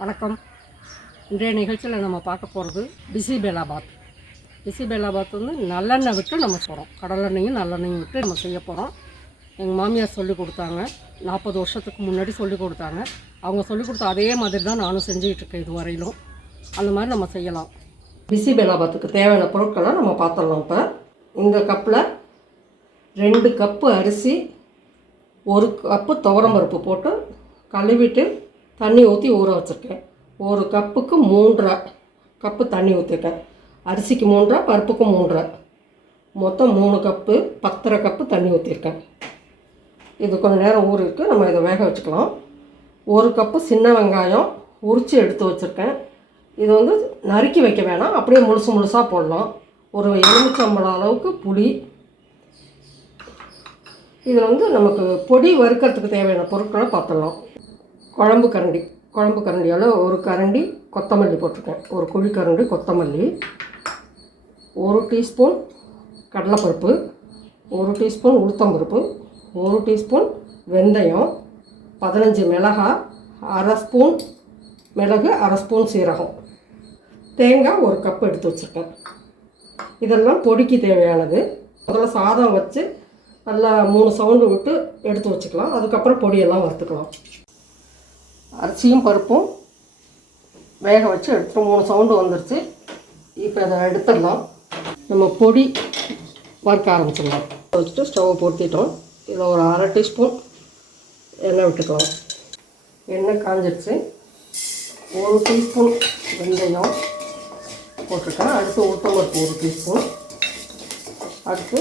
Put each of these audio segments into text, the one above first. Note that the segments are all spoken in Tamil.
வணக்கம். இன்றைய நிகழ்ச்சியில் நம்ம பார்க்க போகிறது பிசிபெல்லாபாத். பிசிபெல்லாபாத் வந்து நல்லெண்ணெய் விட்டு நம்ம செய்கிறோம். கடலெண்ணெயும் நல்லெண்ணெயும் விட்டு நம்ம செய்ய போகிறோம். எங்கள் மாமியார் சொல்லிக் கொடுத்தாங்க. 40 வருஷத்துக்கு முன்னாடி சொல்லிக் கொடுத்தாங்க. அவங்க சொல்லிக் கொடுத்த அதே மாதிரி தான் நானும் செஞ்சுக்கிட்டு இருக்கேன் இது வரையிலும். அந்த மாதிரி நம்ம செய்யலாம். பிசிபெல்லாபாத்துக்கு தேவையான பொருட்களை நம்ம பார்த்துடலாம். இப்போ இந்த கப்பில் 2 கப்பு அரிசி, 1 கப்பு துவரம்பருப்பு போட்டு கழுவிட்டு தண்ணி ஊற்றி ஊற வச்சுருக்கேன். 1 கப்புக்கு 3.5 கப்பு தண்ணி ஊற்றிருக்கேன். அரிசிக்கு 3.5, பருப்புக்கு 3.5, மொத்தம் 3 கப்பு 10.5 கப்பு தண்ணி ஊற்றிருக்கேன். இது கொஞ்சம் நேரம் ஊறிருக்கு. நம்ம இதை வேக வச்சுக்கலாம். 1 கப்பு சின்ன வெங்காயம் உரித்து எடுத்து வச்சுருக்கேன். இது வந்து நறுக்கி வைக்க வேணாம், அப்படியே முழுசாக போடலாம். ஒரு எலுமிச்சம்பழம் அளவுக்கு புளி. இதில் வந்து நமக்கு பொடி வறுக்கிறதுக்கு தேவையான பொருட்களை பார்த்துடலாம். குழம்பு கரண்டியால் 1 கரண்டி கொத்தமல்லி போட்டிருக்கேன். 1 குழிக்கரண்டி கொத்தமல்லி, 1 டீஸ்பூன் கடலைப்பருப்பு, 1 டீஸ்பூன் உளுத்தம்பருப்பு, 1 டீஸ்பூன் வெந்தயம், 15 மிளகாய், 1/2 ஸ்பூன் மிளகு, 1/2 ஸ்பூன் சீரகம், தேங்காய் 1 கப் எடுத்து வச்சுருக்கேன். இதெல்லாம் பொடிக்கு தேவையானது. முதல்ல சாதம் வச்சு நல்லா 3 சவுண்டு விட்டு எடுத்து வச்சுக்கலாம். அதுக்கப்புறம் பொடியெல்லாம் வறுத்துக்கலாம். அரிசியும் பருப்பும் வேக வச்சு எடுத்து 3 சவுண்டு வந்துடுச்சு. இப்போ அதை எடுத்துடலாம். நம்ம பொடி வறுக்க ஆரம்பிச்சிடலாம். வச்சுட்டு ஸ்டவ்வை பொருத்திட்டோம். இதில் ஒரு 1/2 டீஸ்பூன் எண்ணெய் விட்டுக்கலாம். எண்ணெய் காஞ்சிடுச்சு. 1 டீஸ்பூன் வெந்தயம் போட்டிருக்கேன். அடுத்து உளுத்தம்பருப்பு 1 டீஸ்பூன், அடுத்து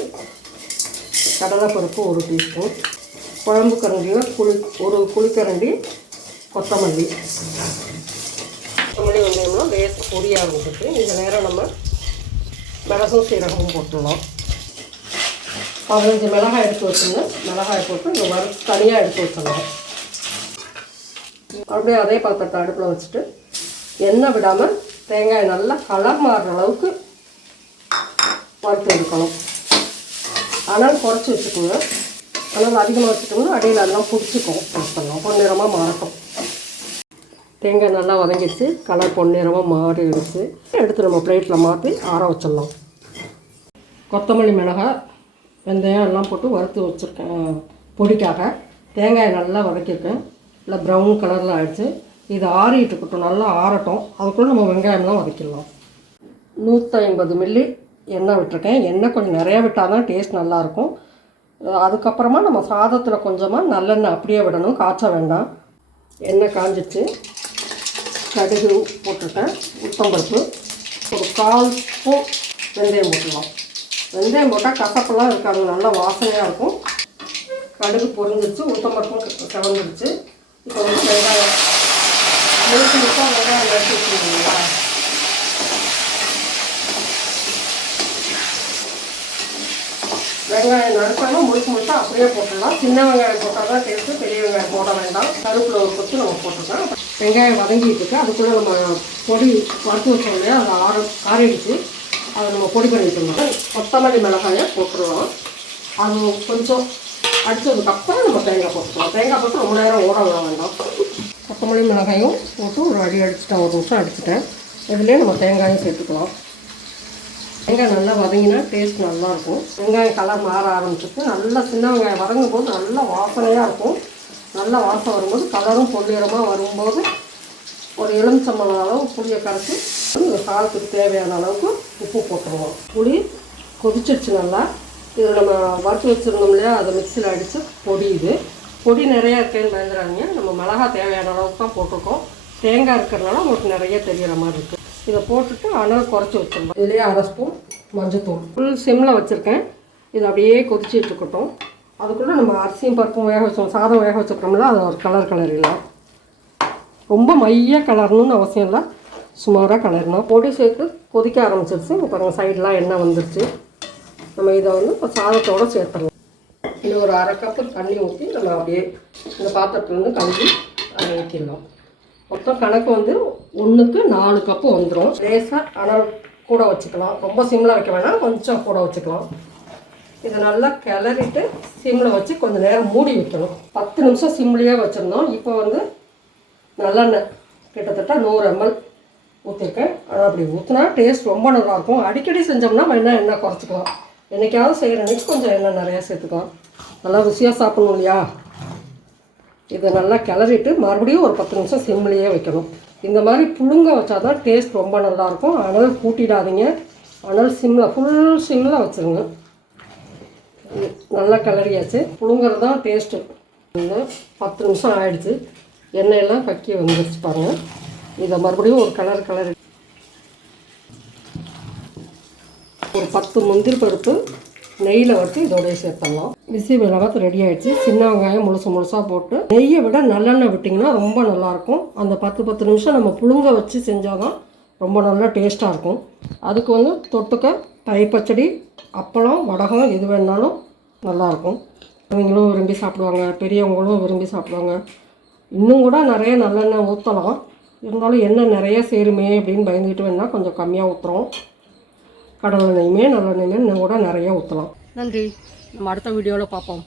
கடலைப்பருப்பு 1 டீஸ்பூன், குழம்பு கரண்டியில் 1 குழிக்கரண்டி கொத்தமல்லி. வெந்தயம்லாம் லேஸ் பொரிய ஆரம்பிச்சிட்டு இந்த நேரம் நம்ம மிளகும் சீரகமும் போட்டுடலாம். 15 மிளகாய் எடுத்து வச்சுருந்தேன். மிளகாய் போட்டு இந்த வறுத்து தனியாக எடுத்து வச்சிடலாம். அப்படியே அதே பாத்திரத்தை அடுப்பில் வச்சுட்டு எண்ணெய் விடாமல் தேங்காய் நல்லா கலர் மாறுற அளவுக்கு வறுத்து எடுக்கணும். ஆனால் குறைச்சி வச்சுக்கோங்க. ஆனால் அதிகமாக வச்சுட்டோம்னா அடியில் எல்லாம் பிடிச்சிக்கும். பண்ணலாம். பொன்னிறமாக மாறட்டும். தேங்காய் நல்லா வதங்கிடுச்சு. கலர் பொன்னிறமாக மாறிடுச்சு. எடுத்து நம்ம பிளேட்டில் மாற்றி ஆற வச்சிடலாம். கொத்தமல்லி, மிளகாய், வெந்தயம் எல்லாம் போட்டு வறுத்து வச்சுருக்கேன் பொடிக்காக. தேங்காய் நல்லா வதக்கியிருக்கேன். இல்லை ப்ரௌன் கலரில் ஆகிடுச்சு. இது ஆறிட்டு இருக்கட்டும், நல்லா ஆறட்டும். அதுக்குள்ளே நம்ம வெங்காயம்லாம் வதக்கிடலாம். 150 மில்லி எண்ணெய் விட்டுருக்கேன். எண்ணெய் கொஞ்சம் நிறையா விட்டால் தான் டேஸ்ட் நல்லாயிருக்கும். அதுக்கப்புறமா நம்ம சாதத்தில் கொஞ்சமாக நல்லெண்ணெய் அப்படியே விடணும், காய்ச்ச வேண்டாம். எண்ணெய் காஞ்சிச்சு. கடுகு போட்டிருக்கேன். உளுத்தம்பருப்பு, ஒரு 1/4 ஸ்பூன் வெந்தயம் போட்டுடலாம். வெந்தயம் போட்டால் கசப்பெல்லாம் இருக்காது, நல்லா வாசனையாக இருக்கும். கடுகு பொரிஞ்சிச்சு, உளுத்தம்பருப்பும் செவந்துருச்சு. இப்போ வந்து வெங்காயம் வெங்காயம் நறுக்கி வச்சுருக்கீங்களா? வெங்காயம் நறுக்கணும், முழுசாக அப்படியே போட்டுடலாம். சின்ன வெங்காயம் போட்டால் தான் டேஸ்ட்டு, பெரிய வெங்காயம் போட வேண்டாம். கருப்பில் ஒரு கொத்து நம்ம போட்டுக்கலாம். வெங்காயம் வதங்கிட்டு இருக்கு. அதுக்குள்ளே நம்ம பொடி வறுத்து வச்சோம் இல்லையா, அது ஆறிடுச்சு. அதை நம்ம பொடி பண்ணிக்கலாம். கொத்தமல்லி மிளகாயை போட்டுருவோம். அது கொஞ்சம் அடித்ததுக்கப்புறம் நம்ம தேங்காய் போட்டுக்கலாம். தேங்காய் போட்டு ரொம்ப நேரம் ஓட விட வேண்டாம். கொத்தமல்லி மிளகாயும் போட்டு ஒரு அடி அடிச்சுட்டேன். 1 நிமிஷம் அடிச்சுட்டேன். இதுலேயே நம்ம தேங்காயும் சேர்த்துக்கலாம். வெங்காயம் நல்லா வதங்கினா டேஸ்ட் நல்லாயிருக்கும். வெங்காயம் கலர் மாற ஆரம்பிச்சிட்டு நல்லா சின்ன வெங்காயம் வதங்கும் போது நல்லா வாசனையாக இருக்கும். நல்லா வாசம் வரும்போது கலரும் பொன்னிறமாக வரும்போது ஒரு எலுமிச்சம்பழம் அளவு புளியை கரைச்சி இந்த சாதத்துக்கு தேவையான அளவுக்கு உப்பு போட்டுருவோம். புளி கொதிச்சிருச்சு நல்லா. இது நம்ம வறுத்து வச்சுருந்தோம் இல்லையா, அதை மிக்சியில் அடித்து பொடி. இது பொடி நிறையா இருக்கேன்னு பயந்துறாங்க. நம்ம மிளகாய் தேவையான அளவுக்கு தான் போட்டிருக்கோம். தேங்காய் இருக்கிறதுனால உங்களுக்கு நிறைய தெரிகிற மாதிரி இருக்குது. இதை போட்டுட்டு அனல் குறைச்சி வச்சுருந்தோம். இதுலேயே 1/2 ஸ்பூன் மஞ்சத்தூள். ஃபுல் சிம்மில் வச்சுருக்கேன். இது அப்படியே கொதிச்சிட்டு இருக்கட்டும். அதுக்குள்ளே நம்ம அரிசியும் பருப்பும் வேக வச்சோம், சாதம் வேக வச்சுக்கிறோம்ல, அது ஒரு கலர் இல்லை. ரொம்ப மைய கலரணும்னு அவசியம் இல்லை, சுமாராக கலரணும். பொடி சேர்த்து கொதிக்க ஆரம்பிச்சிருச்சு. இப்போ பாருங்கள், சைடெலாம் எண்ணெய் வந்துருச்சு. நம்ம இதை வந்து இப்போ சாதத்தோடு சேர்த்துடலாம். இன்னும் ஒரு 1/2 கப்பு தண்ணி ஊற்றி நம்ம அப்படியே இந்த பாத்திரத்துலேருந்து கஞ்சி அதை ஊற்றிடலாம். மொத்தம் கணக்கு வந்து 1க்கு 4 கப்பு வந்துடும். லேசாக ஆனால் கூட வச்சுக்கலாம். ரொம்ப சிம்மில் வைக்க வேணாம், கொஞ்சம் கூட வச்சுக்கலாம். இதை நல்லா கிளறிட்டு சிம்மில் வச்சு கொஞ்சம் நேரம் மூடி வைக்கணும். 10 நிமிஷம் சிம்லேயே வச்சுருந்தோம். இப்போ வந்து நல்லெண்ணெய் கிட்டத்தட்ட 100 ml ஊற்றிருக்கேன். ஆனால் அப்படி ஊற்றினா டேஸ்ட் ரொம்ப நல்லாயிருக்கும். அடிக்கடி செஞ்சோம்னா வேணால் எண்ணெய் குறைச்சிக்கலாம். என்றைக்காவது செய்கிற அன்றைக்கி கொஞ்சம் எண்ணெய் நிறையா சேர்த்துக்கலாம். நல்லா ருசியாக சாப்பிடணும் இல்லையா? இதை நல்லா கிளறிட்டு மறுபடியும் ஒரு 10 நிமிஷம் சிம்லேயே வைக்கணும். இந்த மாதிரி புழுங்க வச்சா தான் டேஸ்ட் ரொம்ப நல்லாயிருக்கும். அனல் கூட்டிடாதீங்க. அனல் சிம்மில் ஃபுல் சிம்மில் வச்சுருங்க. நல்லா கிளறியாச்சு. புழுங்கிறது தான் டேஸ்ட்டு. 10 நிமிஷம் ஆகிடுச்சு. எண்ணெயெல்லாம் கக்கி வந்துருச்சு பாருங்கள். இதை மறுபடியும் ஒரு கிளறி ஒரு 10 முந்திரி பருப்பு நெய்யில் வச்சு இதோடய சேர்த்துடலாம். விசி மிளகாத்து ரெடி ஆகிடுச்சு. சின்ன வெங்காயம் முழுசாக போட்டு நெய்யை விட நல்லெண்ணெய் விட்டிங்கன்னா ரொம்ப நல்லாயிருக்கும். அந்த 10 நிமிஷம் நம்ம புழுங்க வச்சு செஞ்சால் தான் ரொம்ப நல்லா டேஸ்ட்டாக இருக்கும். அதுக்கு வந்து தொட்டுக்க தயிர் பச்சடி, அப்பளம், வடகம் எது வேணாலும் நல்லாயிருக்கும். அவங்களும் விரும்பி சாப்பிடுவாங்க, பெரியவங்களும் விரும்பி சாப்பிடுவாங்க. இன்னும் கூட நிறைய நல்லெண்ணெய் ஊற்றலாம். இருந்தாலும் எண்ணெய் நிறைய சேருமே அப்படின்னு பயந்துக்கிட்டு வேணால் கொஞ்சம் கம்மியாக ஊற்றுறோம். கடலை நெய்யுமே நல்லெண்ணெய்யுமே இன்னும் கூட நிறைய ஊற்றலாம். நன்றி. நம்ம அடுத்த வீடியோவில் பார்ப்போம்.